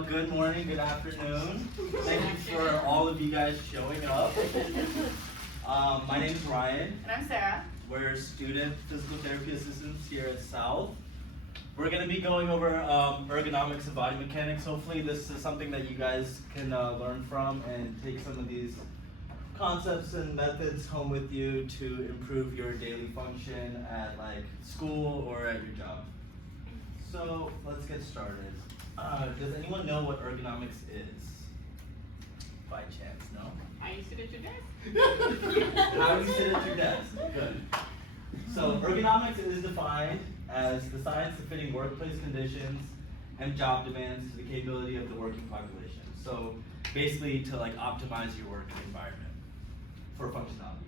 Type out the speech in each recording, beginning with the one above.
Good morning, good afternoon. Thank you for all of you guys showing up. My name is Ryan. And I'm Sarah. We're student physical therapy assistants here at South. We're going to be going over ergonomics and body mechanics. Hopefully this is something that you guys can learn from and take some of these concepts and methods home with you to improve your daily function at like school or at your job. So let's get started. Does anyone know what ergonomics is? By chance, no? How you sit at your desk? How do you sit at your desk? Good. So ergonomics is defined as the science of fitting workplace conditions and job demands to the capability of the working population. So basically to like optimize your work environment for functionality.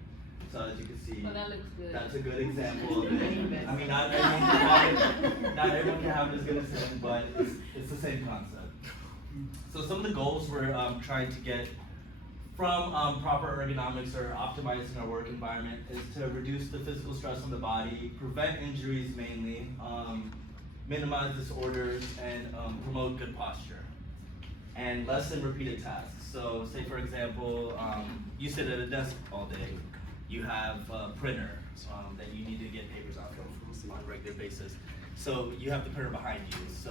So as you can see, Well, that looks good. that's a good example of it. I mean, not everyone can have it as good as him, but it's the same concept. So some of the goals we're trying to get from proper ergonomics or optimizing our work environment is to reduce the physical stress on the body, prevent injuries mainly, minimize disorders, and promote good posture, and lessen repeated tasks. So say for example, you sit at a desk all day, you have a printer that you need to get papers out of on a regular basis. So you have the printer behind you, so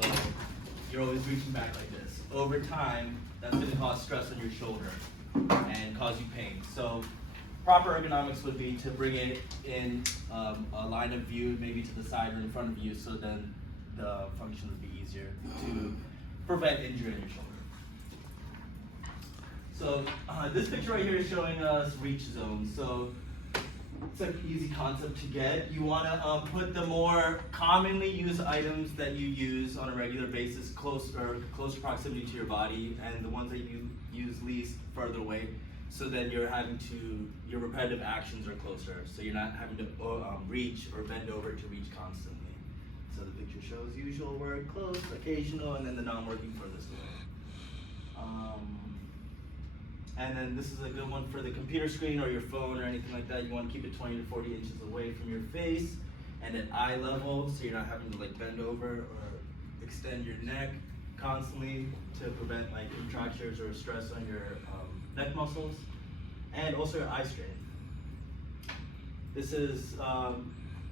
you're always reaching back like this. Over time, that's going to cause stress on your shoulder and cause you pain. So proper ergonomics would be to bring it in a line of view, maybe to the side or in front of you, so then the function would be easier to prevent injury in your shoulder. So this picture right here is showing us reach zones. So it's an easy concept to get. You want to put the more commonly used items that you use on a regular basis close proximity to your body, and the ones that you use least further away, so then your repetitive actions are closer, so you're not having to reach or bend over to reach constantly. So the picture shows usual work, close, occasional, and then the non-working furthest away. And then this is a good one for the computer screen or your phone or anything like that. You want to keep it 20 to 40 inches away from your face and at eye level, so you're not having to like bend over or extend your neck constantly to prevent like contractures or stress on your neck muscles, and also your eye strain. This is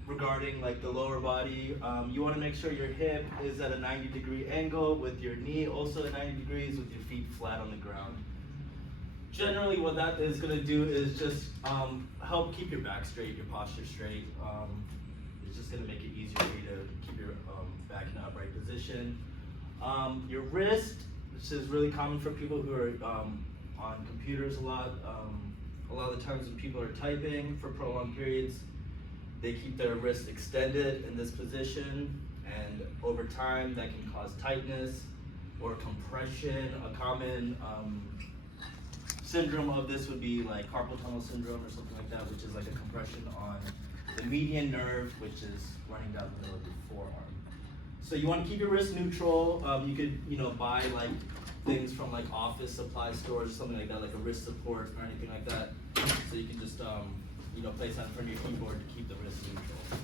regarding like the lower body. You want to make sure your hip is at a 90-degree angle with your knee also at 90 degrees with your feet flat on the ground. Generally what that is going to do is just help keep your back straight, your posture straight. It's just going to make it easier for you to keep your back in an upright position. Your wrist, which is really common for people who are on computers a lot. A lot of the times when people are typing for prolonged periods, they keep their wrist extended in this position, and over time that can cause tightness or compression. A common syndrome of this would be like carpal tunnel syndrome or something like that, which is like a compression on the median nerve, which is running down the middle of your forearm. So you want to keep your wrist neutral. You could, buy like things from like office supply stores or something like that, like a wrist support or anything like that. So you can just, place that in front of your keyboard to keep the wrist neutral.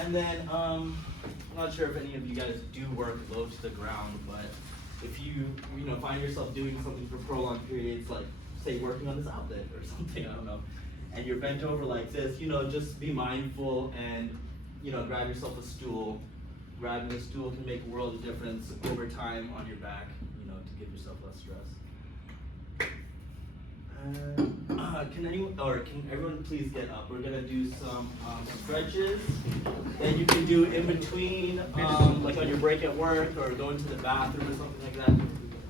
And then, I'm not sure if any of you guys do work low to the ground, but if you find yourself doing something for prolonged periods, like say working on this outlet or something, I don't know, and you're bent over like this, just be mindful and grab yourself a stool. Grabbing a stool can make a world of difference over time on your back, to give yourself less stress. Can everyone please get up? We're gonna do some stretches that you can do in between, like on your break at work or going to the bathroom or something like that,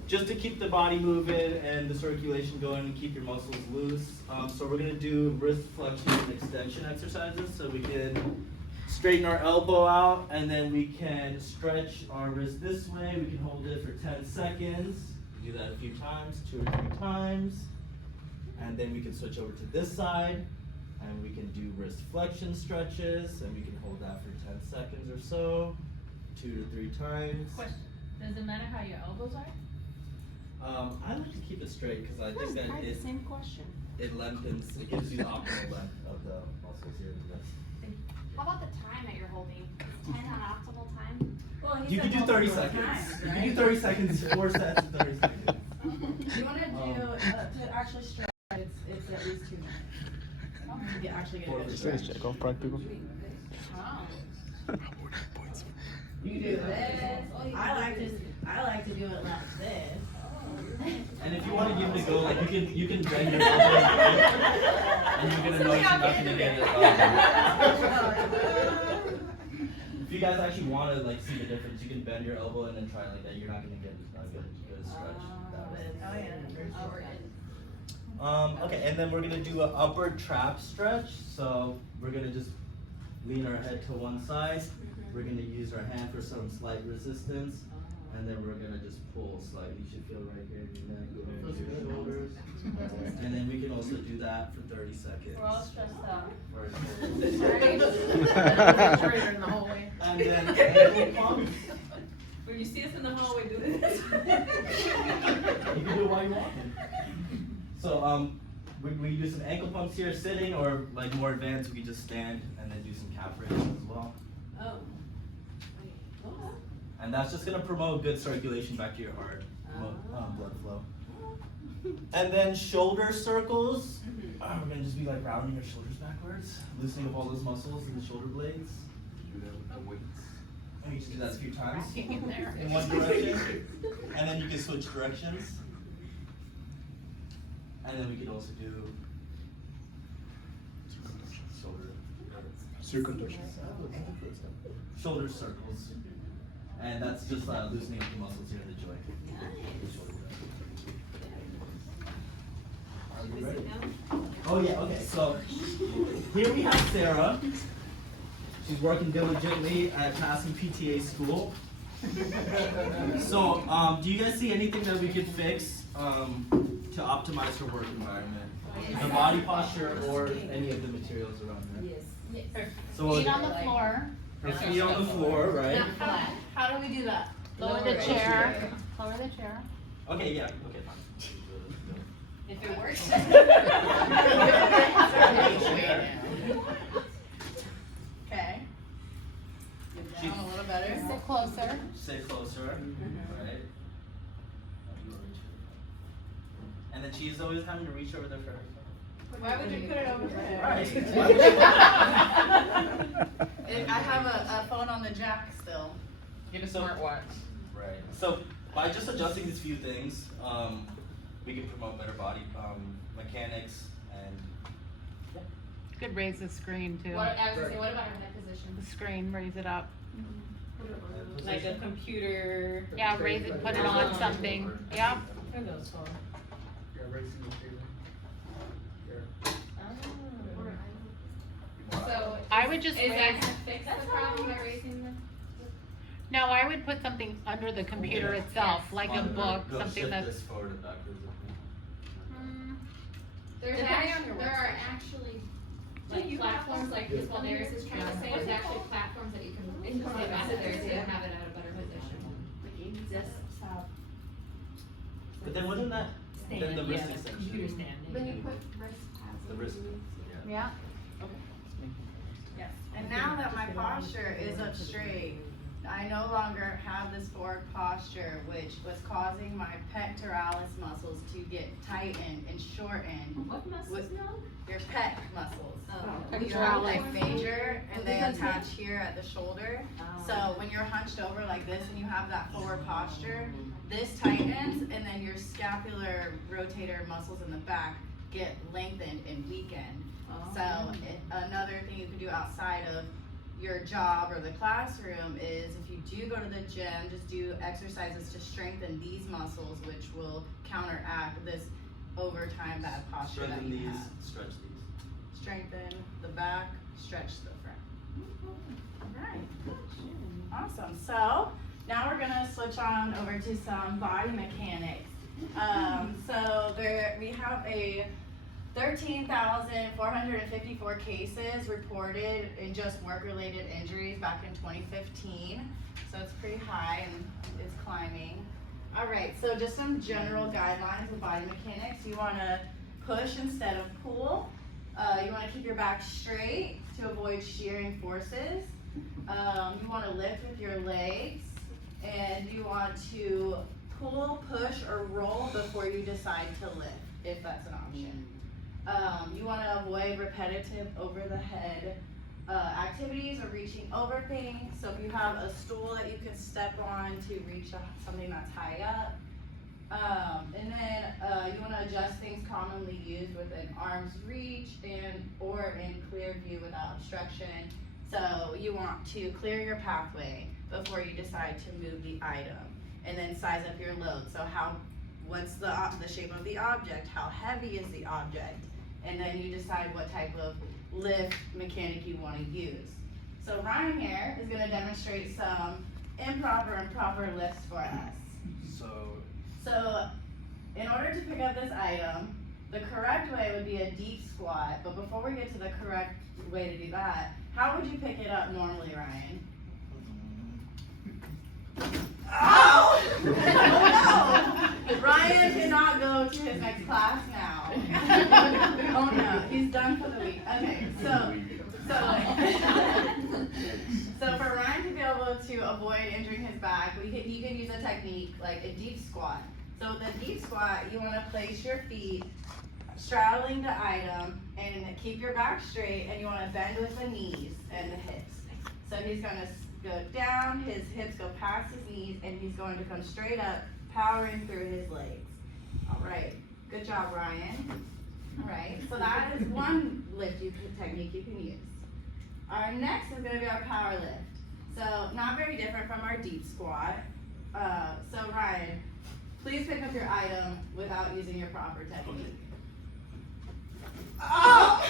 just to keep the body moving and the circulation going and keep your muscles loose. So we're gonna do wrist flexion and extension exercises, so we can straighten our elbow out, and then we can stretch our wrist this way. We can hold it for 10 seconds. Do that a few times, 2 or 3 times. And then we can switch over to this side, and we can do wrist flexion stretches, and we can hold that for 10 seconds or so, 2 to 3 times. Question: does it matter how your elbows are? I like to keep it straight because I think that the same question. it lengthens, it gives you the optimal length of the muscles here in the wrist. How about the time that you're holding? Is 10 an optimal time? Well, You can do 30 seconds. You can do 30 seconds, 4 sets in 30 seconds. You want to do, to actually stretch, it's at least 2 minutes. To actually get a good stretch. Check-off practical. You do this. I like to do it like this. And if you want to give it a go, like you can bend your elbow and you're gonna notice you're not gonna get it. If you guys actually want to like see the difference, you can bend your elbow and then try it like that. You're not gonna get good stretch that way. Okay, and then we're gonna do an upper trap stretch. So we're gonna just lean our head to one side. We're gonna use our hand for some slight resistance, and then we're gonna just pull slightly. You should feel right here in your neck, over your shoulders. And then we can also do that for 30 seconds. We're all stressed out. In the hallway. And then ankle pumps. When you see us in the hallway, do this. You can do it while you're walking. So we do some ankle pumps here sitting, or like more advanced, we can just stand and then do some calf raises as well. Oh. And that's just gonna promote good circulation back to your heart, promote blood flow. And then shoulder circles. We're gonna just be like rounding your shoulders backwards, loosening up all those muscles in the shoulder blades. Do that with the weights. And you can do that a few times in one direction. And then you can switch directions. And then we could also do shoulder circles. And that's just loosening up the muscles here in the joint. Are you ready? Oh yeah, okay, so here we have Sarah. She's working diligently at passing PTA school. So, do you guys see anything that we could fix to optimize her work environment? The body posture or any of the materials around her? Yes. So Feet on the floor. her feet on the floor, right? How do we do that? Lower the chair. Lower the chair. Okay, yeah, okay, fine. If it works. Okay. She- Down a little better. Sit closer. Sit closer, right? And then she's always having to reach over there for her. Why would you put it over there? Right. I have a phone on the jack still. Get a smartwatch. Right. So by just adjusting these few things, we can promote better body mechanics and Could raise the screen too. What, I was gonna say, what about our neck position? The screen, raise it up. Like a computer. Yeah, raise it, put it on something. Yep. What are those for? Yeah, racing the table. So, I would just is that raise, gonna fix the problem by raising the? no, I would put something under the computer itself, like a book, Go something shift that's. this forward and backwards. There are actually, like, platforms like this, while Darius is trying to say, there's actually platforms that you can sit under there to have it at a better position. But then wouldn't that then the wrist extension? Then you put wrist pads. The wrist. Yeah. Yes. And now that my posture is up straight, I no longer have this forward posture, which was causing my pectoralis muscles to get tightened and shortened. What muscles now? Your pec muscles. Oh. These are like major, and they attach here at the shoulder. So when you're hunched over like this and you have that forward posture, this tightens, and then your scapular rotator muscles in the back get lengthened and weakened. So another thing you can do outside of your job or the classroom is if you do go to the gym, just do exercises to strengthen these muscles, which will counteract this over time bad posture that Strengthen you these, have. stretch these. Strengthen the back, stretch the front. Alright, awesome. So now we're gonna switch on over to some body mechanics. So we have a 13,454 cases reported in just work-related injuries back in 2015. So it's pretty high and it's climbing. All right, so just some general guidelines of body mechanics. You wanna push instead of pull. You wanna keep your back straight to avoid shearing forces. You wanna lift with your legs. and you want to pull, push, or roll before you decide to lift, if that's an option. You want to avoid repetitive over the head activities or reaching over things. So if you have a stool that you can step on to reach something that's high up. And then you want to adjust things commonly used within arm's reach or in clear view without obstruction. So you want to clear your pathway before you decide to move the item, and then size up your load. So what's the shape of the object? How heavy is the object? And then you decide what type of lift mechanic you want to use. So Ryan here is going to demonstrate some improper and proper lifts for us. So in order to pick up this item, the correct way would be a deep squat. But before we get to the correct way to do that, how would you pick it up normally, Ryan? Oh! Oh no! Ryan cannot go to his next class now. Oh no, he's done for the week. Okay, so for Ryan to be able to avoid injuring his back, he can use a technique like a deep squat. So with a deep squat, you want to place your feet straddling the item and keep your back straight, and you want to bend with the knees and the hips. So he's going to go down, his hips go past his knees, and he's going to come straight up, powering through his legs. All right, good job, Ryan. All right, so that is one technique you can use. Our next is going to be our power lift. So not very different from our deep squat. So Ryan, please pick up your item without using your proper technique. Oh!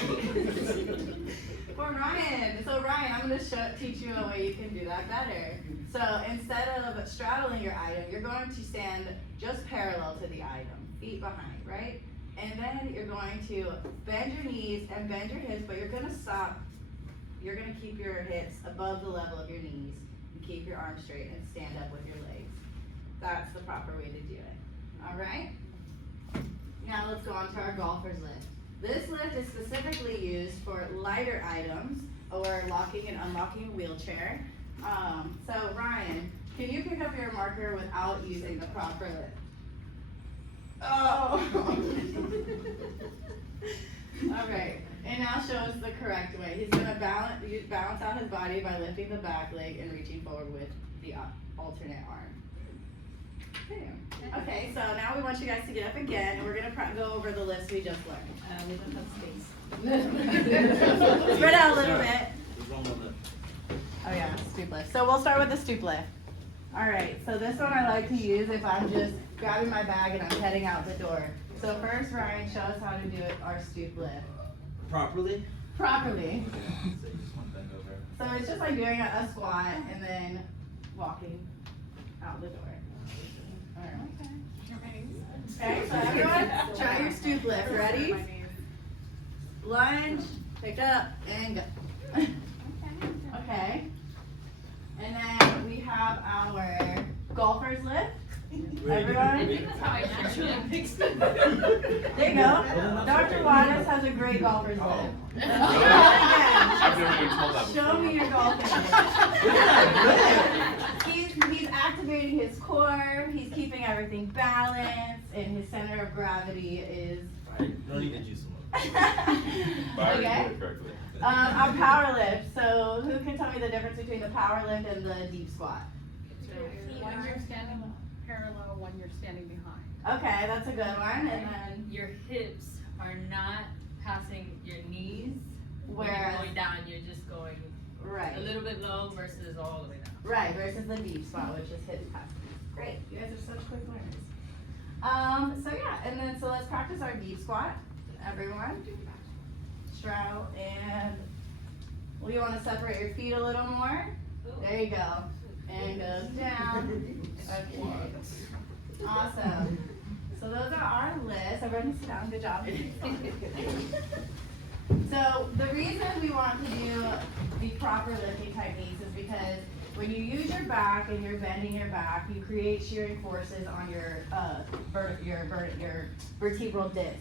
For Ryan, I'm going to teach you a way you can do that better. So instead of straddling your item, you're going to stand just parallel to the item, feet behind, right? And then you're going to bend your knees and bend your hips, but you're going to stop. You're going to keep your hips above the level of your knees and keep your arms straight and stand up with your legs. That's the proper way to do it. All right? Now let's go on to our golfer's lift. This lift is specifically used for lighter items or locking and unlocking a wheelchair. So Ryan, can you pick up your marker without using the proper lift? Oh! All right, and now show us the correct way. He's gonna balance out his body by lifting the back leg and reaching forward with the alternate arm. Okay, so now we want you guys to get up again, and we're gonna go over the lifts we just learned. We don't have space. Spread out a little bit. Oh yeah, stoop lift. So we'll start with the stoop lift. All right, so this one I like to use if I'm just grabbing my bag and I'm heading out the door. So first, Ryan, show us how to do it, our stoop lift. Properly? Properly. So you just want to bend over. So it's just like doing a squat and then walking out the door. All right. Okay, so everyone, try your stoop lift. Ready? Lunge, pick up, and go. Okay. And then we have our golfer's lift. Everyone? That's how I naturally fixed it. There you go. Dr. Wattis has a great golfer's lift. I've never been told that before. Show me your golfer's lift. He's activating his core, he's keeping everything balanced, and his center of gravity is... Right, don't need to juice them up. Okay. Correctly. Our power lift. So who can tell me the difference between the power lift and the deep squat? One you're standing parallel, one you're standing behind. Okay, that's a good one. And then Your hips are not passing your knees. When whereas, you're going down, you're just going right, a little bit low versus all the way down. right, versus the deep spot, which is hips past. Great, you guys are such quick learners. So yeah, and then so let's practice our deep squat. Everyone, straddle, and we want to separate your feet a little more. There you go, and goes down. Okay, awesome. So those are our lists. Everyone sit down. Good job. So the reason we want to do the proper lifting techniques is because when you use your back and you're bending your back, you create shearing forces on your vertebral discs.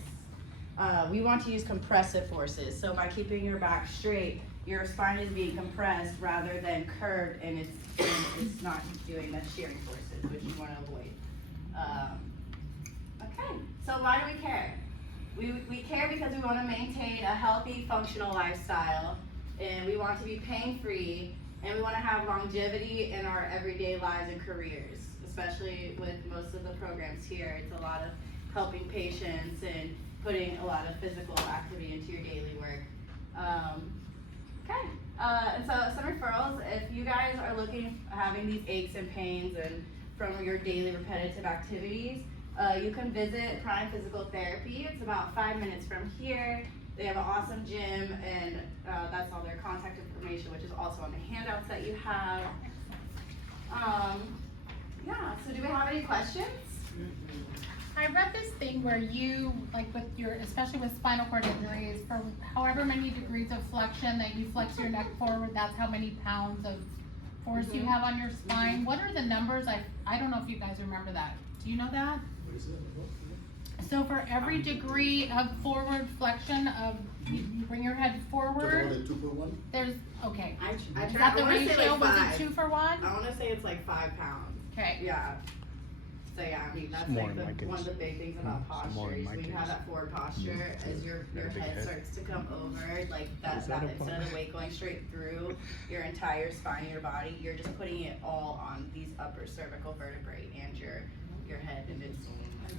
We want to use compressive forces. So by keeping your back straight, your spine is being compressed rather than curved, and it's not doing the shearing forces, which you want to avoid. Okay, so why do we care? We care because we want to maintain a healthy, functional lifestyle, and we want to be pain-free, and we want to have longevity in our everyday lives and careers, especially with most of the programs here. It's a lot of helping patients and putting a lot of physical activity into your daily work. Okay, and so some referrals, if you guys are having these aches and pains and from your daily repetitive activities, you can visit Prime Physical Therapy. It's about 5 minutes from here. They have an awesome gym, and that's all their contact information, which is also on the handouts that you have. Yeah, so do we have any questions? I read this thing where you, like with your, especially with spinal cord injuries, for however many degrees of flexion that you flex your neck forward, that's how many pounds of force you have on your spine. What are the numbers? I don't know if you guys remember that. Do you know that? So for every degree of forward flexion of, you bring your head forward, there's, okay. I Is that the I wanna say ratio? like Was 5. it 2 for 1? I wanna say it's like 5 pounds. Okay. Yeah. So yeah, I mean, that's More like in my one of case. the big things about More posture in is my when you have case. that forward posture, as your Got a big head head. starts to come over, like that Is that a instead of the weight going straight through your entire spine, your body, you're just putting it all on these upper cervical vertebrae and your head, and it's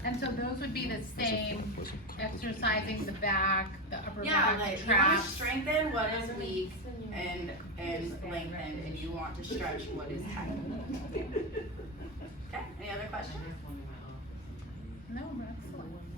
And so those would be the same, exercising the back, the upper yeah, back, like the you want to traps. strengthen what is weak and lengthen, and you want to stretch what is tight. Okay, any other questions? No, excellent.